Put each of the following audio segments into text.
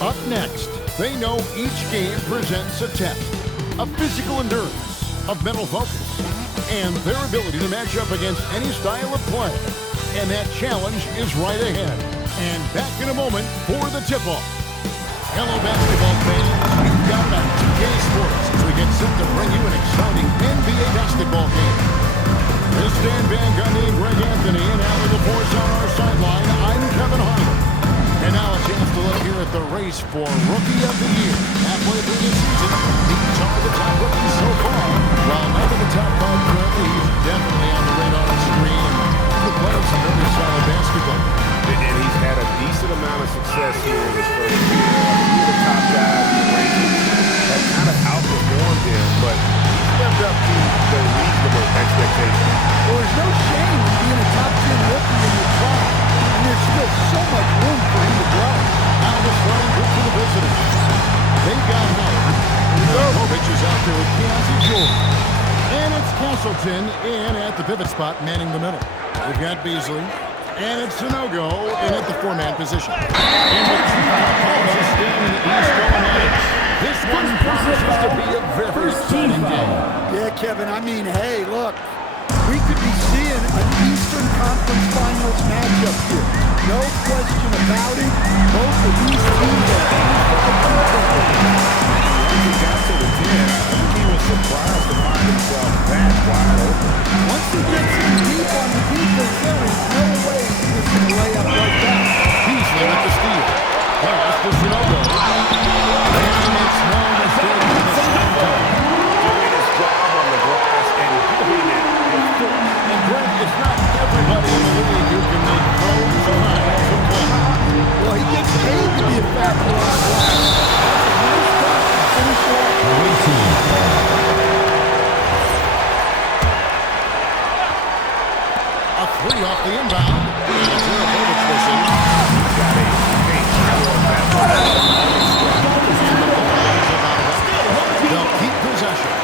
Up next, they know each game presents a test of physical endurance, of mental focus, and their ability to match up against any style of play. And that challenge is right ahead. And back in a moment for the tip-off. Hello, basketball fans. You've got it on 2K Sports as we get set to bring you an exciting NBA basketball game. This is Dan Van Gundy and Greg Anthony, and out of the force on our sideline, I'm Kevin Harlan. And now a chance to look here at the race for Rookie of the Year. Halfway through the season, these are the top rookies so far. While none of the top five currently, he's definitely on the radar screen. He's playing some very solid basketball. And he's had a decent amount of success here in his first year. He's the top guy in the rankings. That kind of outperformed him, but he's lived up to the reasonable expectations. Well, there's no shame in being a top 10 rookie in your prime. And there's still so much room for him to grow. Now the starting group for the visitors. They've got Howard. Popovich is out there with Keontae Jordan. And it's Castleton in at the pivot spot, manning the middle. We've got Beasley. And it's Sanogo in at the four-man position. And with two calls to stand in the East going at it, this one promises to be a very exciting game. Yeah, Kevin, I mean, hey, look. We could be seeing an Eastern Conference Finals matchup here. No question about it. Both of these teams are Once he got to the 10, I think he was surprised to find himself that wide open. once he gets in deep on the defense, there is no way he gets a layup like that. Beasley with the steal. Pass to Sanogo. And it's no mistake in the second time. Doing his job on the glass and doing it in force. And Greg, it's not everybody in the league who can make throws behind the play. Well, he gets paid to be a factor on the glass. That's a nice touch to finish off. A three off the inbound. And Zerakovic was in. He's got a great power of that one. They'll keep possession.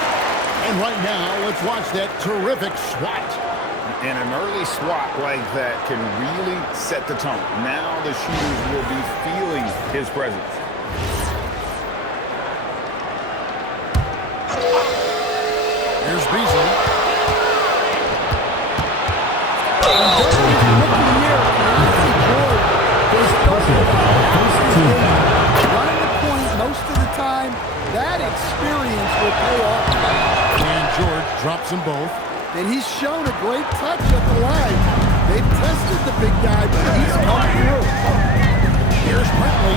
And right now, let's watch that terrific swat. And an early swat like that can really set the tone. Now the shooters will be feeling his presence. Here's Beasley. Running the point most of the time, that experience will pay off. And George drops them both. And he's shown a great touch at the line. They've tested the big guy, but he's come through. Here's Brantley.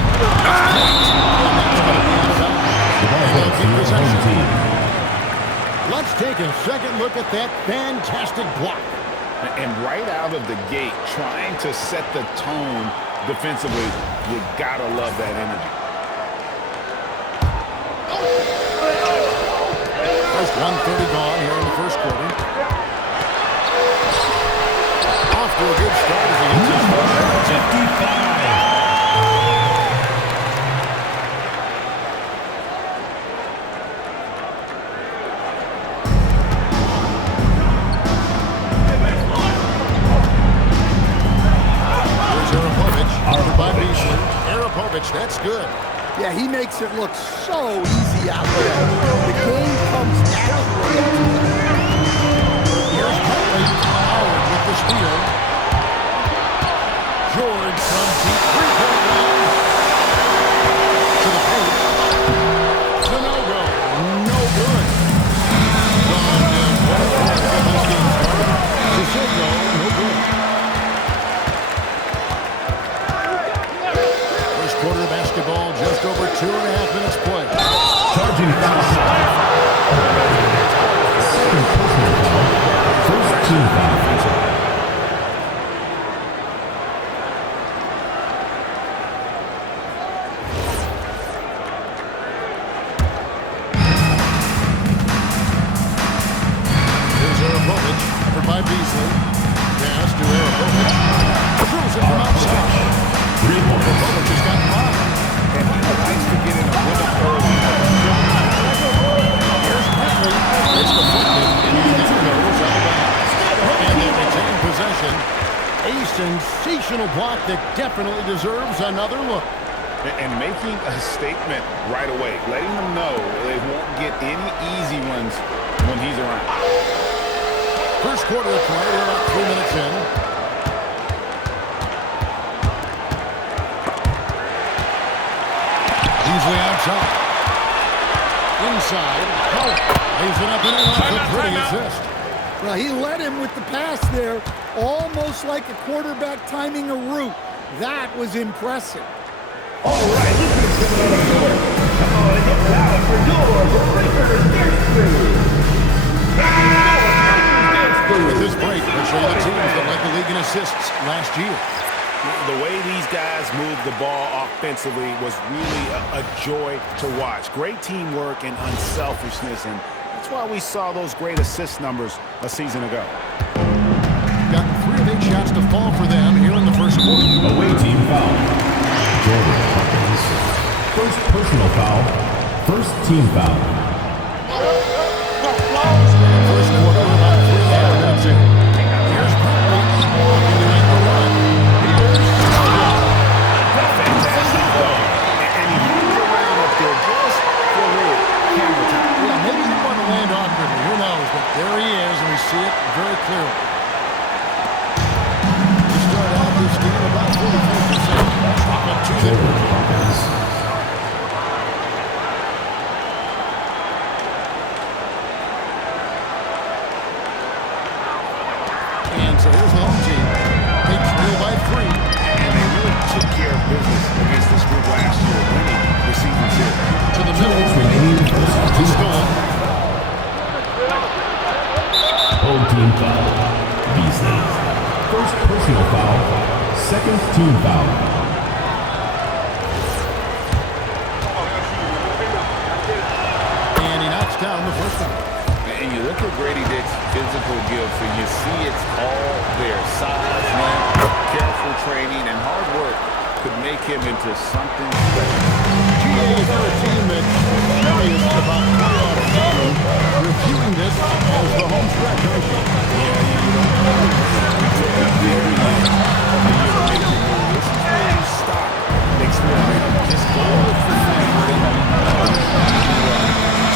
Let's take a second look at that fantastic block. And right out of the gate, trying to set the tone defensively, you gotta love that energy. First 1:30 gone here in the first quarter. Off to a good start as he hits his first 55. That's good. Yeah, he makes it look so easy out there. The game comes naturally. Here's Brantley. Howard with the steal. George from deep three-point line. To the paint. Sanogo. No good. Sanogo, no good. Quarter of basketball, just over 2.5 minutes played. Charging foul. First team foul. Here's Arapovich, covered by Beasley. Pass to Arapovich. Throws it from outside. Arapovich has got 5. And he likes to get in a rhythm early. Here's Brantley. It's deflected, and it goes out of bounds. And they retain possession. A sensational block that definitely deserves another look. And making a statement right away, letting them know they won't get any easy ones when he's around. First quarter of play, we're about 3 minutes in. Easily outside. Inside. Howard lays it up and in off a pretty assist. Well, he led him with the pass there, almost like a quarterback timing a route. That was impressive. All right, let's give it another score. Come on and get loud for your Breakers Dance Crew. With this break, which are the teams that led the league in assists last year. The way these guys moved the ball offensively was really a joy to watch. Great teamwork and unselfishness, and that's why we saw those great assist numbers a season ago. Got 3 of 8 shots to fall for them here in the first quarter. Away team foul. Jordan Hawkins. First personal foul. First team foul. First quarter, about 3.5 minutes in. Here's Bradley walking to make the run. And he moves around up there just for a little camera time. Yeah, maybe he want to land awkwardly. Who knows? But there he is, and we see it very clearly. To start out this game, about 44%. Drop up to Jordan Hawkins. And so here's the home team. They trail by 3. And they really took care of business against this group last year, winning the season series. To the middle. Remaining first He's team. still up. Home team foul. Beasley. First personal foul. Second team foul. And he knocks down the first one. And you look at Grady Dick's physical gifts, and you see it's all there. Size, length, careful training, and hard work could make him into something special. GA is a team that's curious about playoff season. Reviewing this as the home stretch, aren't you? Stop. Experiment. Just go with the thing.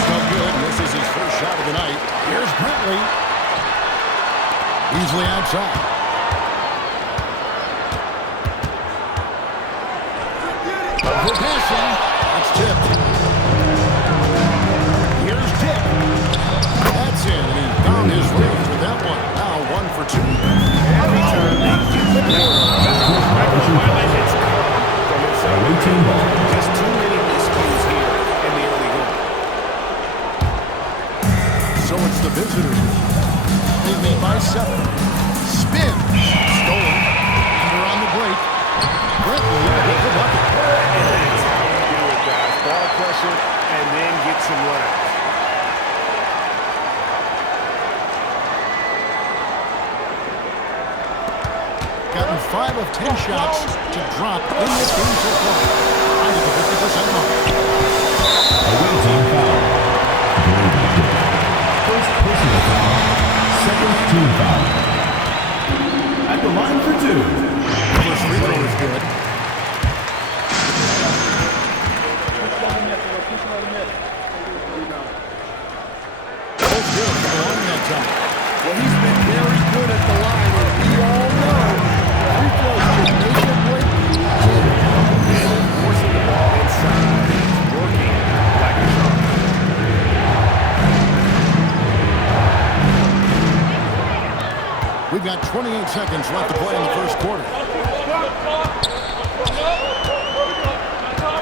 So good. This is his first shot of the night. Here's Bradley. Easily outside. For passing. That's tipped. Here's Dick. That's in. And he found his range with that one. Now 1 for 2. Every time they get the Away team ball. just too many miscues here in the early going. So it's the visitors. They lead by 7. Spin. Stolen. And around the break. Bradley with the bucket. And that's how you do it, guys. Ball pressure and then get some runs. Gotten 5 of 10 shots to drop in this game so far. Right at the 50% mark. Away team foul. Grady Dick. First personal foul. Second team foul. At the line for 2. First free throw is good. Both good for the long that time. Well, he's been very good at the line, and we all know free throws can make or break you. Forcing the ball inside. Working like a charm. We've got 28 seconds left to play in the first quarter.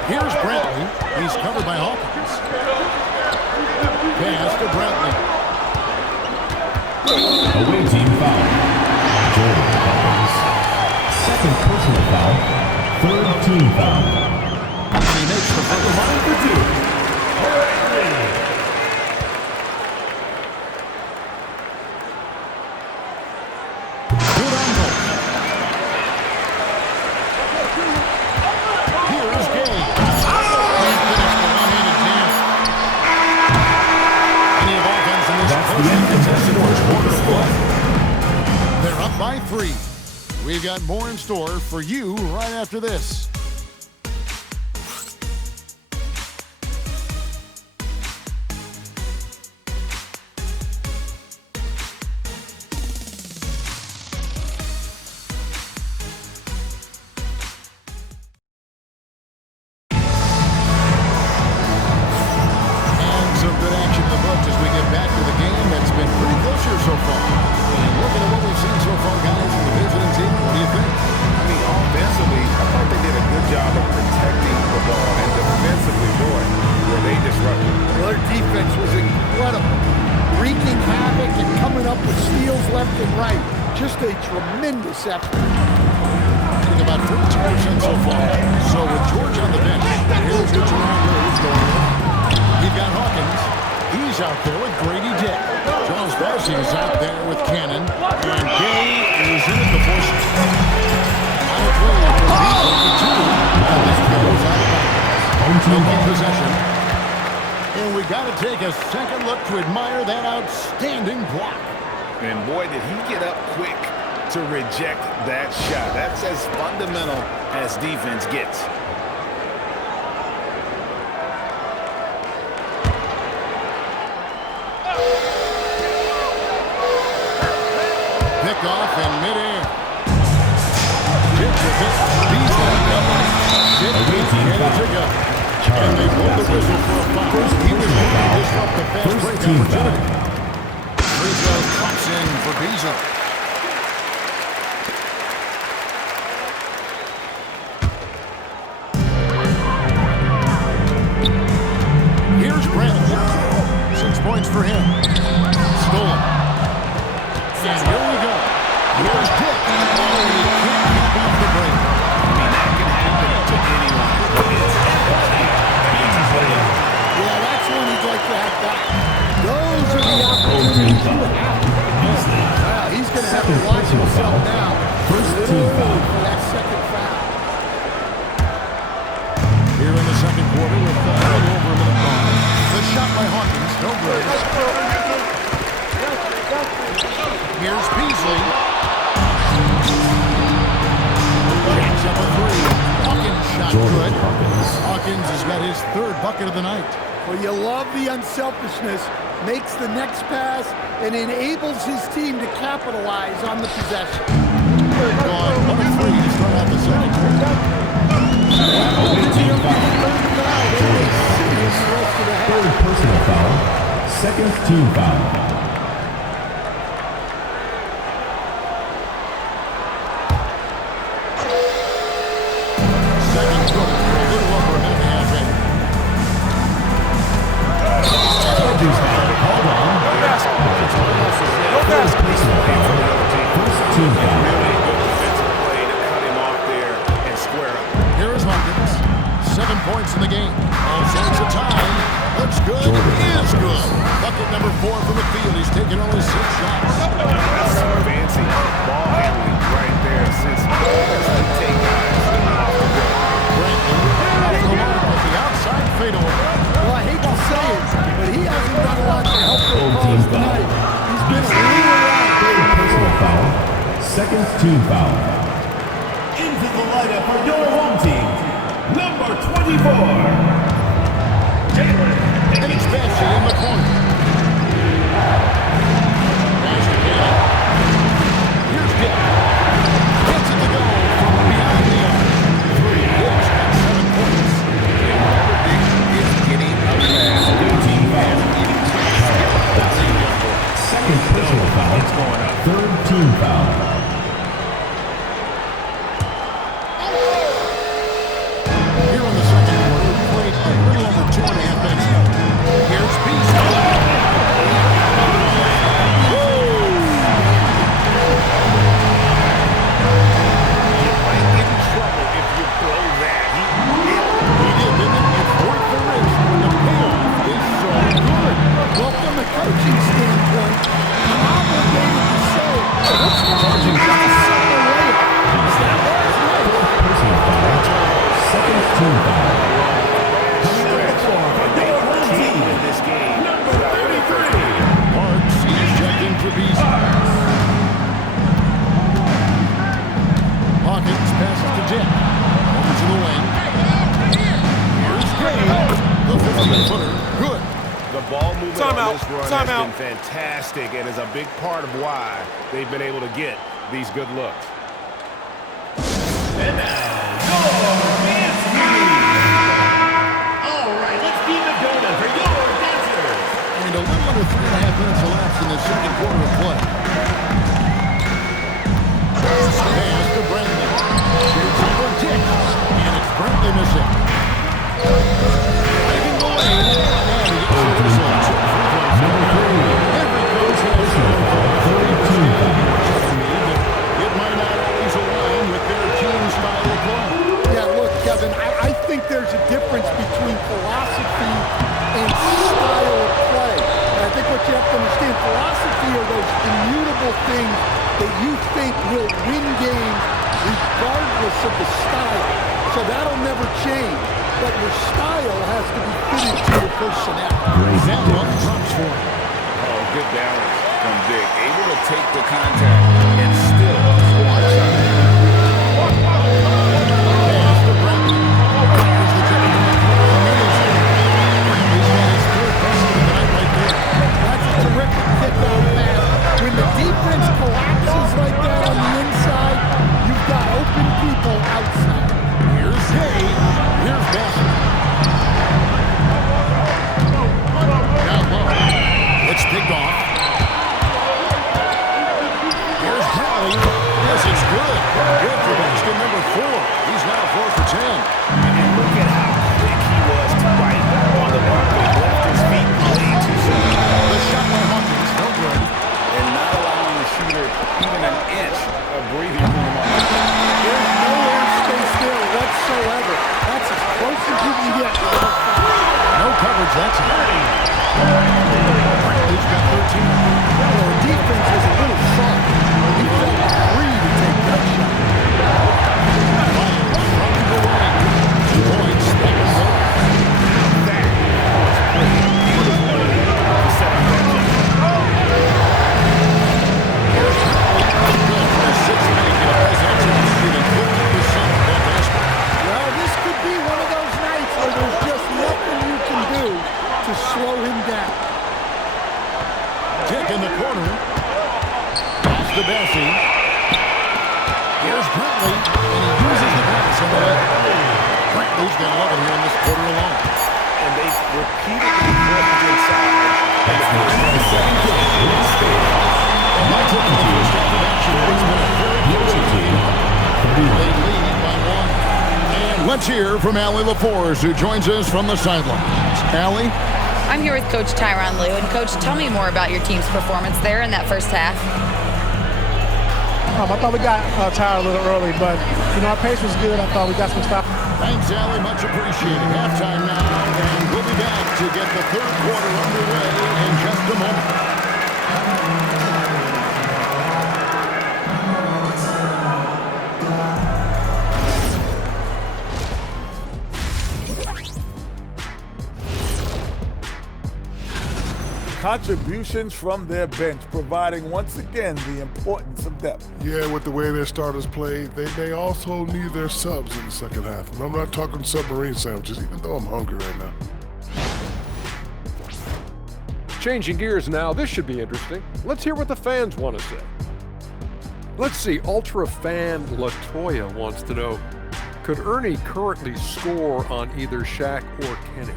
Here's Bradley. He's covered by Hawkins. Pass to Bradley. Away team foul. Jordan Hawkins. Second personal foul. Third team foul. And he makes the front line for 2. Good on goal. Here's Gay. He finished the one-handed jam. Plenty of offense in this That's the closely end of contested the first quarter. first quarter. They're up by 3. We've got more in store for you right after this. just a tremendous effort. About 42% so far. So with George on the bench, here's the Jerome Lewis going in. You've got Hawkins. He's out there with Grady Dick. Charles Bassey is out there with Cannon. And Gay is in at the forces. On a play for B-22. And this goes out of bounds. Taking possession. And we got to take a second look to admire that outstanding block. And boy, did he get up quick to reject that shot. That's as fundamental as defense gets. Pick off in midair. Tip to hit. Beasley covering. Tip to go. And they blow the whistle for a foul. He was going to disrupt the fast break opportunity. Free throw drops in for Beasley. Here's Bradley. 6 points for him. Stolen. And here we go. Here's Dick. Oh, he can't keep off the break. I mean, that can happen to anyone. Yeah, that's one he'd like to have back. Those are the opportunities you have. Wow, he's going to have to watch himself now. First team foul. For that second foul. Here in the second quarter with a little over a minute gone. The shot by Hawkins, no good. Here's Beasley. Jacks up a three. Hawkins shot good. Hawkins has got his third bucket of the night. Well, you love the unselfishness. Makes the next pass and enables his team to capitalize on the possession. Gone 1-3 to start out the second quarter. Third personal foul. Second team foul. Second quarter, a little over a minute and a half in. Hold on. Third personal foul. First team foul. Really good defensive play to cut him off there and square up. Here is Hawkins. 7 points in the game. All sorts of time. Looks good. Is good. Bucket number 4 from the field. He's taken only 6 shots. That's some fancy ball handling right there since he doesn't take guys off the ball. Brantley off the mark with the outside fadeaway. Well, I hate to say it, but he hasn't done a lot to help their Team cause foul. tonight. He's been really around. Third personal foul. Second team foul. Into the lineup for your home team. Number 24. And it's Bassey in the corner. Pass to Cannon. Here's Dick. Gets it to go from behind the arc. 3 hits and 7 points. Remember, Dick is getting a pass. Team foul. Second personal foul. It's going up. Third team foul. Here in the second quarter, we played a little over 2.5 minutes now. Here's Beasley. You might get in trouble if you blow that. He did, didn't he? It's worth the risk when the payoff is so good. Well, from a coaching standpoint, I'm obligated to say, what's wrong with just a simple layup? Personal foul. Second team foul. Stretch. And they key in this game. Number 33. Parks, he's checked in for Beasley. Hawkins passes to Dick. Over to the wing. Here's Gay. The 15-footer. Good. The ball movement on this run has Timeout. been fantastic and is a big part of why they've been able to get these good looks. And now, all right, let's keep it going for your dancers. And a little under 3.5 minutes elapsed in the second quarter of play. Pass to Brantley. Shoots over Dick. And it's Brantley missing. Driving the lane. And he gets the whistle. Number 3. Every coach has Personal foul. Third team foul. telling me that think there's a difference between philosophy and style of play. And I think what you have to understand, philosophy are those immutable things that you think will win games regardless of the style. So that'll never change. But your style has to be fitted to your personality. That one drops for him. Oh, good balance from Dick. Able to take the contact and still score a shot. Pass to Bradley. Fires the check into the corner immediately. Bradley's got his third pass of the night right there. That's a terrific kick-out pass. When the defense collapses like that on the inside, you've got open people outside. Here's Gay. Here's Bassett. Down low. It's picked off. Here's Bradley. Yes, it's good. Good for basket number 4. He's now 4 for 10. And look at how quick he was to bite on the mark. He left his feet way too soon. The shot by Hawkins, no good. And not allowing the shooter even an inch of breathing room on the floor. There's no airspace there whatsoever. That's as close as you can get without foul. No coverage, that's it. Bradley's got 13. Well, the defense was a little soft. He felt free to take that shot. Myers from the wing. 2 points, back and forth. That was pretty beautiful to set up that jump. Here's Bradley. Good for a 6-make. It has excellent shooting. 40% of that basket. Well, this could be one of those nights where there's just nothing you can do to slow him down. Kick in the corner. Pass to Bessie. Here's Bradley, and he uses the pass on the left. Bradley's got 11 here in this quarter alone. And they repeatedly dribbled inside. And the first and second game stayed. And that's it for the first half of action. It's been a very close game. They lead by 1. And let's hear from Allie LaForce, who joins us from the sidelines. Allie? I'm here with Coach Tyronn Lue. And, Coach, tell me more about your team's performance there in that first half. I thought we got tired a little early, but, our pace was good. I thought we got some stops. Thanks, Allie. Much appreciated. Halftime now, and we'll be back to get the third quarter underway in just a moment. Contributions from their bench, providing once again the importance of depth. Yeah, with the way their starters play, they also need their subs in the second half. And I'm not talking submarine sandwiches, even though I'm hungry right now. Changing gears now, this should be interesting. Let's hear what the fans want to say. Let's see, Ultra fan Latoya wants to know, could Ernie currently score on either Shaq or Kenny?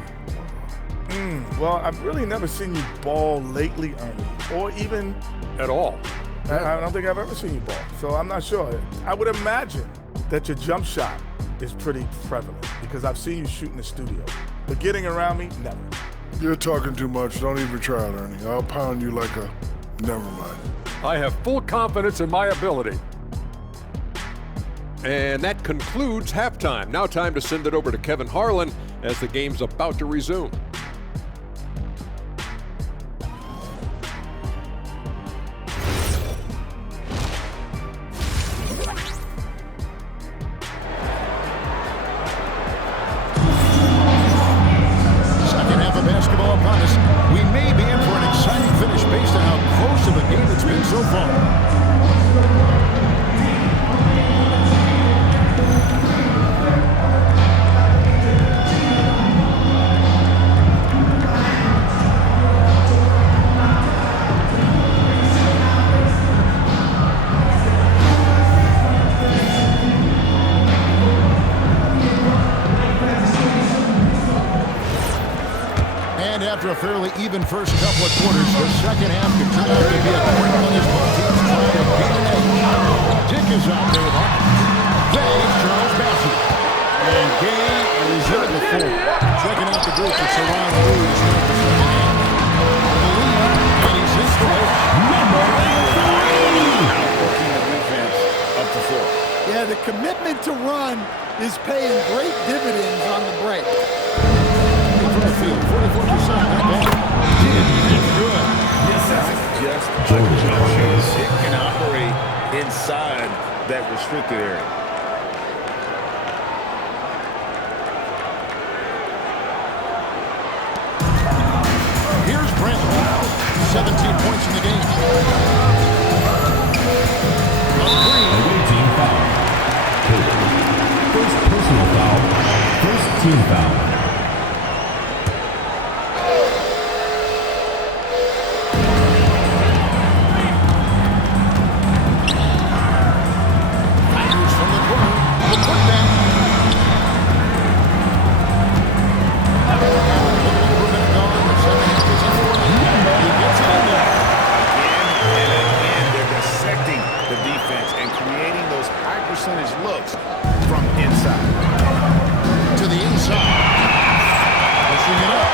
Well, I've really never seen you ball lately, Ernie, or even At all. I don't think I've ever seen you ball, so I'm not sure. I would imagine that your jump shot is pretty prevalent because I've seen you shoot in the studio, but getting around me, never. You're talking too much. Don't even try it, Ernie. I'll pound you like a... Never mind. I have full confidence in my ability. And that concludes halftime. Now time to send it over to Kevin Harlan as the game's about to resume. Second half of basketball upon us. We may be in for an exciting finish based on how close of a game it's been so far. And after a fairly even first couple of quarters, the second half could turn out to be a battle as both teams try to beat an edge. Dick is out there with Hawkins. Then it's Charles Bassey. And Gay is in at the four. Checking out the group to Tyronn Lue to start the second half. The lead, and he's installed number 3. Outworking the defense up the floor. Yeah, the commitment to run is paying great dividends on the jump shots. It can operate inside that restricted area. Here's Brandon. 17 points in the game. Away team foul. First personal foul. First team foul. Fires from the corner. The putback. The defense and creating those high percentage looks from inside. To the inside. Pushing it up.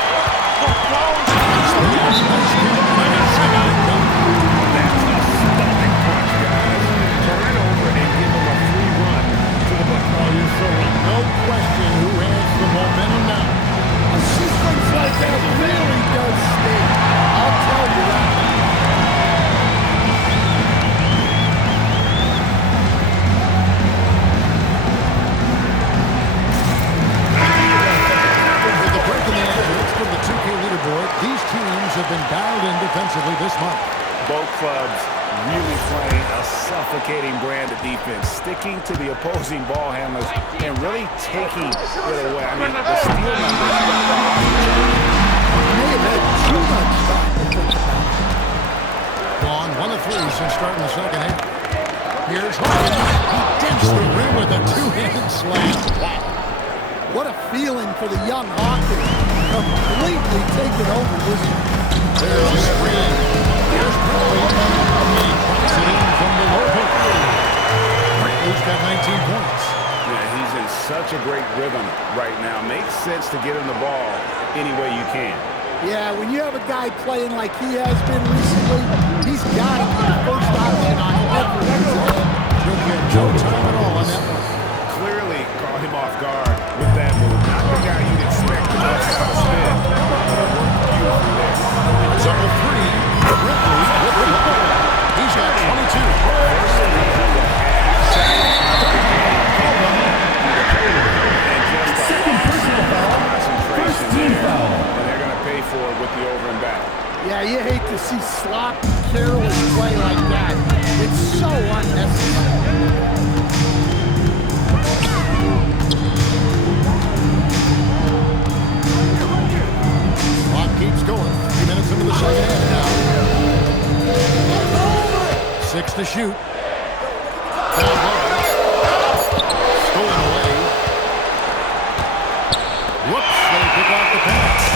That's a stunning punch, guys. Turn it over and give them a free run to the bucket. Oh, you're so right. No question who has the momentum now. A sequence like that really does sting. I'll tell you that. These teams have been dialed in defensively this month. Both clubs really playing a suffocating brand of defense, sticking to the opposing ball handlers and really taking it away. I mean, the steal numbers. They have had too much time to think about. Gone 1 of 3 since starting the second half. Here's Hawkins. He dents the rim with a two-handed slam. Wow. What a feeling for the young Hawkins. Completely taken over this one. There's a screen. Here's Curry. He drops it in from the low hook. Brandon's got 19 points. Yeah, he's in such a great rhythm right now. Makes sense to get him the ball any way you can. Yeah, when you have a guy playing like he has been recently, he's got to be the first option on every possession. He'll get no time at all on that one. Clearly caught him off guard with that move. Not the guy you'd expect to bust out a spin. Beautiful there. It's up to 3. Brentley with the ball. He's got 22. Second personal foul. First team foul. And they're going to pay for it with the over and back. Yeah, you hate to see sloppy, careless play like that. It's so unnecessary. Keeps going. 3 minutes into the second half now. 6 to shoot. Down low. Stolen away. Whoops, they pick off the pass.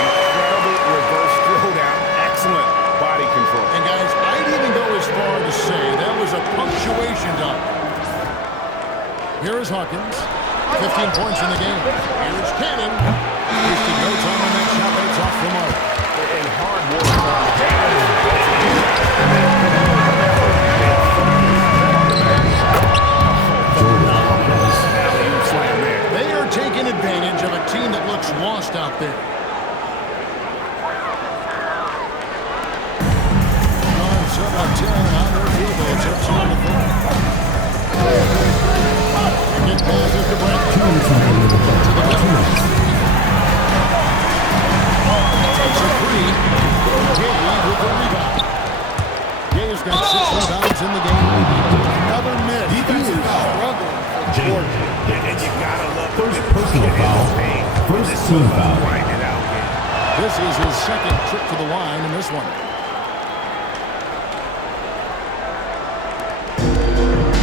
Incredible reverse throwdown. Excellent body control. And guys, I'd even go as far to say that was a punctuation dunk. Here is Hawkins, 15 points in the game. Here's Cannon. Wasted no time on that shot, but it's off the mark. And hard work. They are taking advantage of a team that looks lost out there. On 7-10 on their field goal. Chips on the front. It passes to Brent. To the middle. Takes a 3. Gay with the rebound. Gay's got 6 rebounds in the game. Another miss. He is struggling. And you gotta love First personal foul. First team foul. This is his second trip to the line in this one.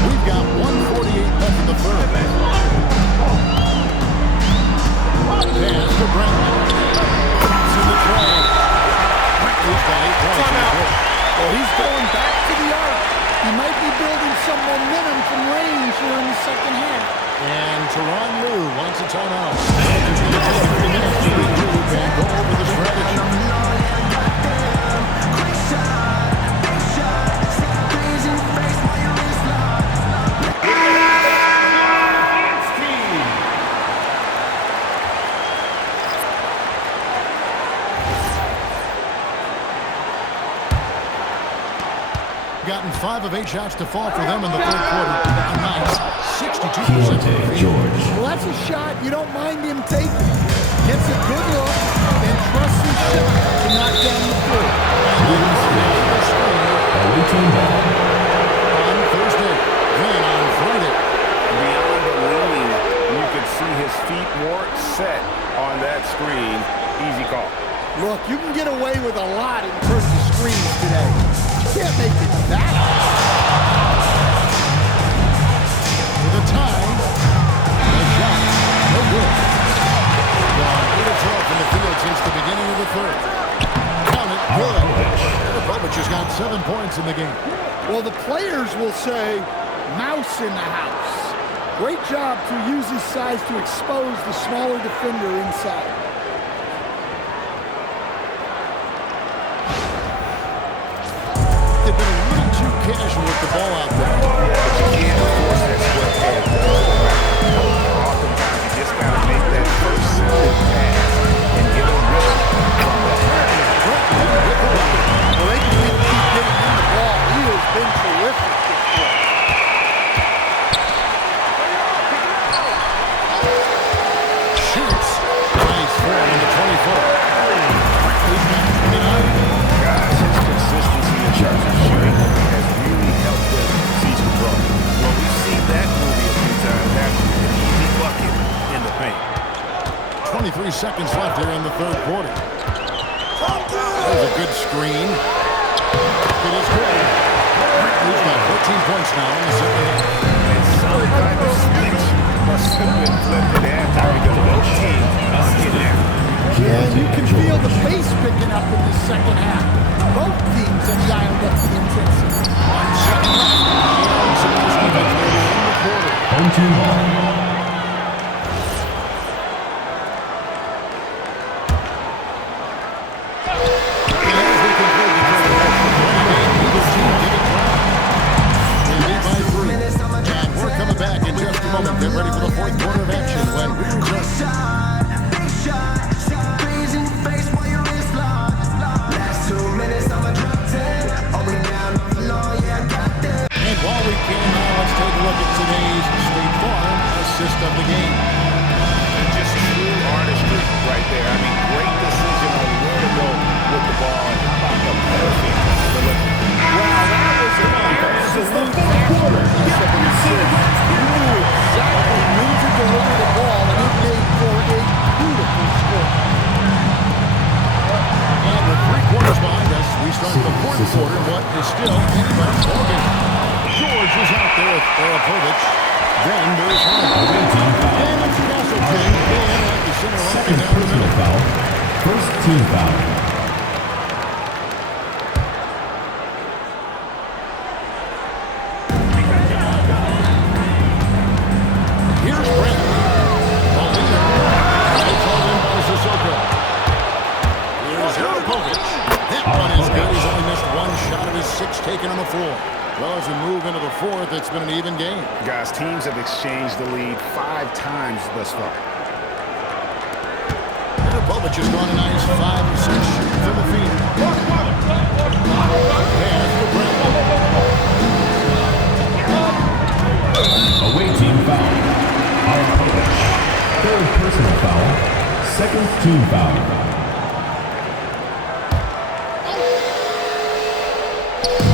We've got 1:48 left in the third. Pass to Brandon. Drops in the tray. Brandon's got 8 points. Well, he's going back to the arc. He might be building some momentum from range here in the second half. And Tyronn Lue wants a timeout. He's going to take 3 minutes to regroup and go over the strategy. of 8 shots to fall for them in the third quarter. A nice 62%. Keontae George. Well, that's a shot you don't mind him taking. Gets a good look and trusts his shot to knock down the floor. Awaiting ball. On Thursday, then on Friday. Beyond the leaning, you could see his feet more set on that screen. Easy call. Look, you can get away with a lot in terms of screens today. You can't make it that. With a tie, the shot, no good. Gone 8 of 12 from the field since the beginning of the third. Count it, good. Popovich has got 7 points in the game. Well, the players will say, mouse in the house. Great job to use his size to expose the smaller defender inside. They've been a little too casual with the ball out there. But you can't force that swift edge. Oftentimes, you just got to make that first simple pass and get a rhythm from that. Well, they can keep getting him the ball. He has been terrific this year. Shoots. Nice form in the 24. He's got 29. Guys, his consistency in terms of shooting has really helped them season grow. Well, we've seen that movie a few times. That's an easy bucket in the paint. 23 seconds left here in the third quarter. There's a good screen. It is good. He's got 14 points now in the second half. And some kind of switch must have been flipped at halftime because both teams must get there. Yeah, you can feel the pace picking up in the second half. Both teams have dialed up the intensity. 1 second left. Home team ball. Get ready for the fourth quarter of action when we return. And while we can now, let's take a look at today's State Farm assist of the game. And just true artistry right there. I mean, great decision on where to go with the ball. And how about the perfect delivery? Wow, that was an absolute masterpiece of an assist. You knew exactly when to deliver the ball, and it made for a beautiful score. And with 3 quarters behind us, we start the fourth quarter, what is still anybody's ballgame. George is out there with Arapovich. Then there's Hunt. And it's Castleton. And at the center line Second down the personal middle. foul. First team foul. Here's Brandon. Paulina. It's all in by Sissoko. Here's Arapovich. That one is good. He's only missed 1 shot of his 6 taken on the floor. Well, as we move into the fourth, it's been an even game. Guys, teams have exchanged the lead 5 times thus far. Arapovich has gone a nice 5 of 6 shooting from the field. Pass to Brandon. Away team foul. Arapovich. Third personal foul. Second team foul.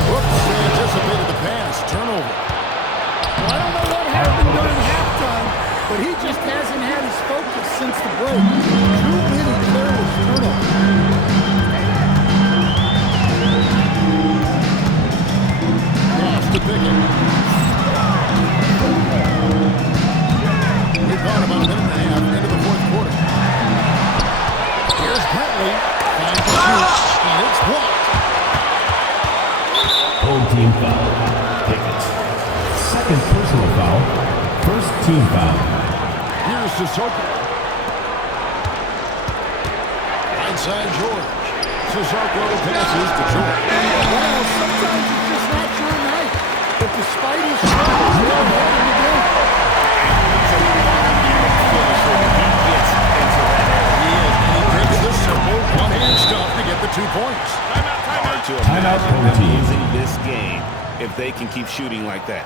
Brooks anticipated the pass. Turnover. Well, I don't know what happened during halftime, but he just hasn't had his focus since the break. Too many careless turnovers. Pass to Pickett. We've gone about a minute and a half into the fourth quarter. Here's Bentley. Finds the shoot, and it's blocked. Home team foul. Pickett. Second personal foul. First team foul. Here's Sissoko. Inside George. Sissoko passes to George. Well, sometimes it's just not your night. But despite his struggles, they're ahead in the game. He takes the simple one-hand stuff to get the 2 points. Hard to Timeout, imagine home them team. losing this game if they can keep shooting like that.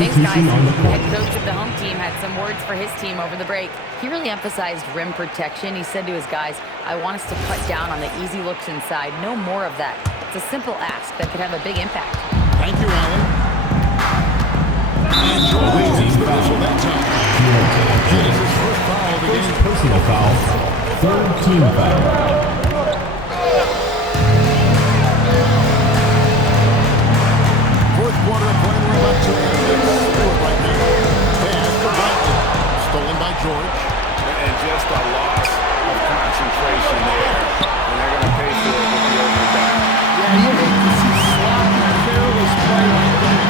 Thanks, guys. The head coach of the home team had some words for his team over the break. He really emphasized rim protection. He said to his guys, I want us to cut down on the easy looks inside. No more of that. It's a simple ask that could have a big impact. Thank you, Allen. And Jordan hits the whistle that time. That is his first foul of the game. Personal foul. Third team foul. Fourth quarter of play, we're about 2 minutes to it right now. Pass to Blanton. Stolen by George. And just a loss of concentration there. And they're going to pay for it with the open back. Yeah, you hate to see sloppy, careless play like that.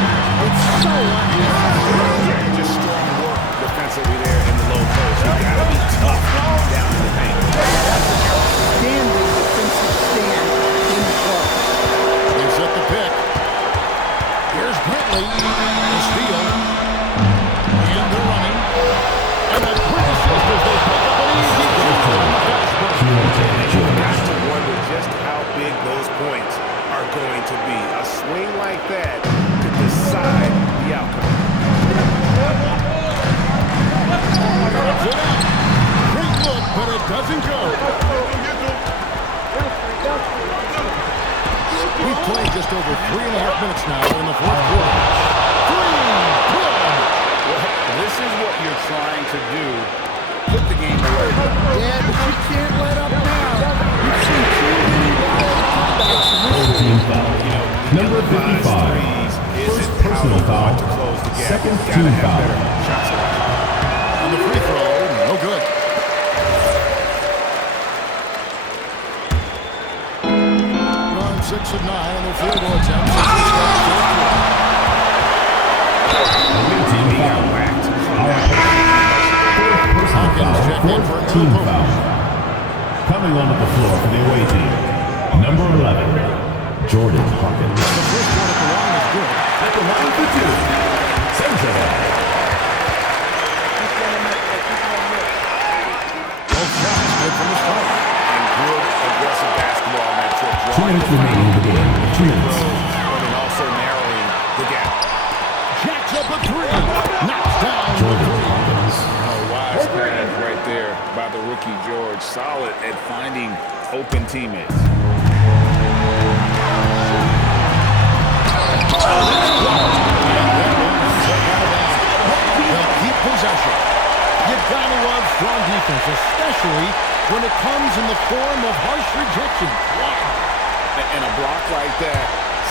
It's so unnecessary. Just strong work defensively there in the low post. You got to be tough down in the paint. That's an outstanding defensive stand in the club. They set the pick. Here's Bentley, the steal, and they're running, and a quick assist as they pick up an easy goal. You got to wonder just how big those points are going to be. A swing like that could decide the outcome. Great look, but it doesn't go. We've played just over 3.5 minutes now in the fourth quarter. This is what you're trying to do. Put the game away. Yeah, but you can't let up now. You've seen too many wild comebacks in this Third team foul. Number 55. First personal foul. Second team foul. On the free throw, no good. 6 of 9 in the field goal attempt. Team foul. Fourth team foul. Coming onto the floor for the away team. Number 11, Jordan Hawkins. The first one at the line is good. At the line for 2, Central. Both shots good from the start. And good aggressive basketball on that trip. 2 minutes remaining in the game. 2 minutes. And also narrowing the gap. Jacks up a 3. Knocks down Jordan Hawkins. Wise pass right there by the rookie George. Solid at finding open teammates. They'll keep possession. You've got to love strong defense, especially when it comes in the form of harsh rejection. And a block like that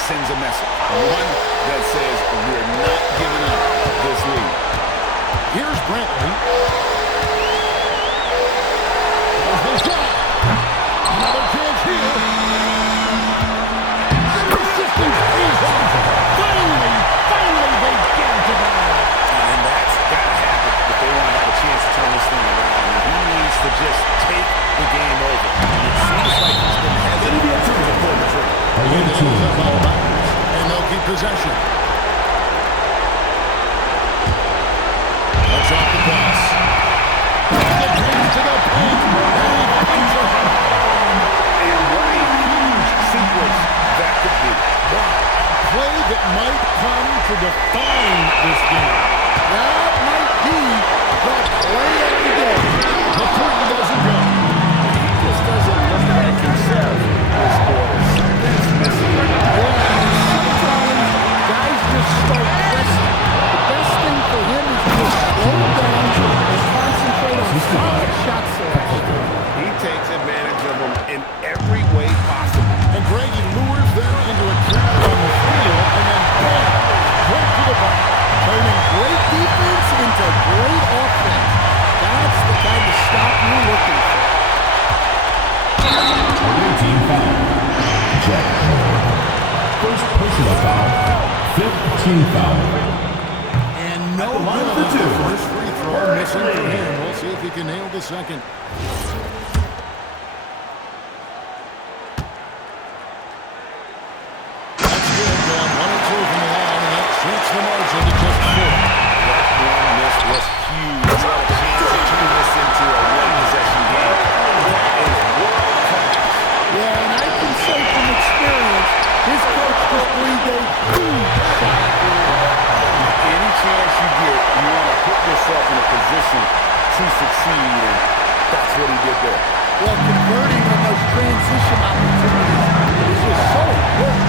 sends a message. One that says we're not giving up this lead. Here's Brantley. There's the shot. Another chance here. Persistence pays off. Finally, they get to the line. And that's got to happen if they want to have a chance to turn this thing around. And he needs to just take the game over. It seems like he's been hesitant to pull the trigger. And they'll keep possession. Let's off the pass. The pass to the paint. And what a huge sequence that could be. Play that might come to define this game. That might be the play of the day. The curtain doesn't go. He just doesn't look like himself this quarter. Something's missing. Yeah, sometimes guys every way possible. And Greg, he lures them into a trap on the field, and then bam, right to the ball. Turning great defense into great offense. That's the kind of stop you're looking for. Away team foul. Jack. First personal foul. Fifth team foul. And no good on the first free throw, missing for him. We'll see if he can nail the second. That's good, going 1 and 2 from the line, and that shrinks the margin to just 4. That one miss was huge. What a chance to turn this into a one-possession game. That is world class. Yeah, and I can say from experience, his coach just breathed a huge shot. Any chance you get, you want to put yourself in a position to succeed, and that's what he did there. Well, converting on those transition opportunities is just so important.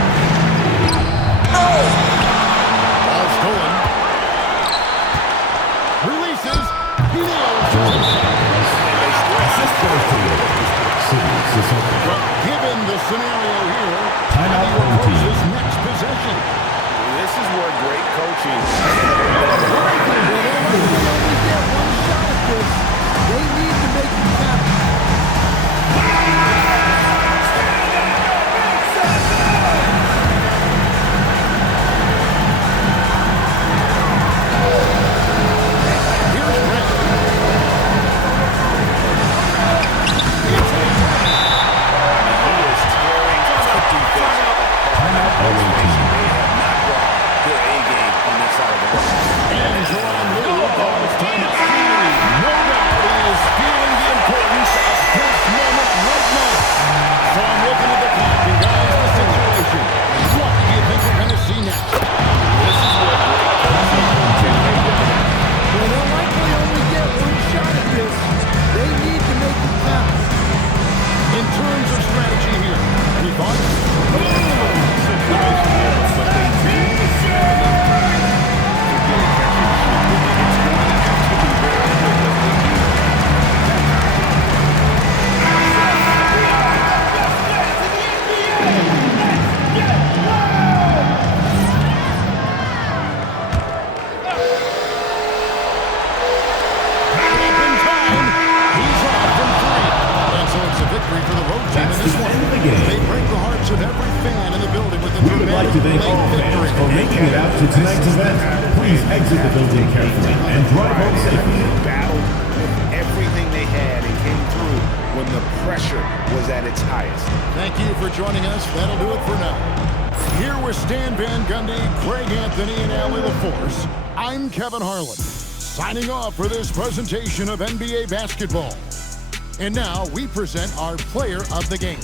Ball's going. Releases. He nails. But given the scenario here, how do you approach his next possession? This is where great coaching. Well, they only get one shot at this. They need to make it count. Here's Brent. He is tearing the defense apart. They have not brought their A game on this side of the ball. And Jerome Little calls timeout. Nobody is feeling the importance of this moment right now. So I'm looking at the clock and guys, the situation. What do you think we're going to see next? This is where great coaching can make the difference. Well, they'll likely only get one shot at this. They need to make it count. In terms of strategy here, any thoughts? But they do of every fan in the building with the We would like to thank all fans for making it out to tonight's event. Please exit the building carefully and drive home safely. battled with everything they had and came through when the pressure was at its highest. Thank you for joining us. That'll do it for now. Here with Stan Van Gundy, Craig Anthony, and Allie LaForce, I'm Kevin Harlan, signing off for this presentation of NBA basketball. And now we present our player of the game.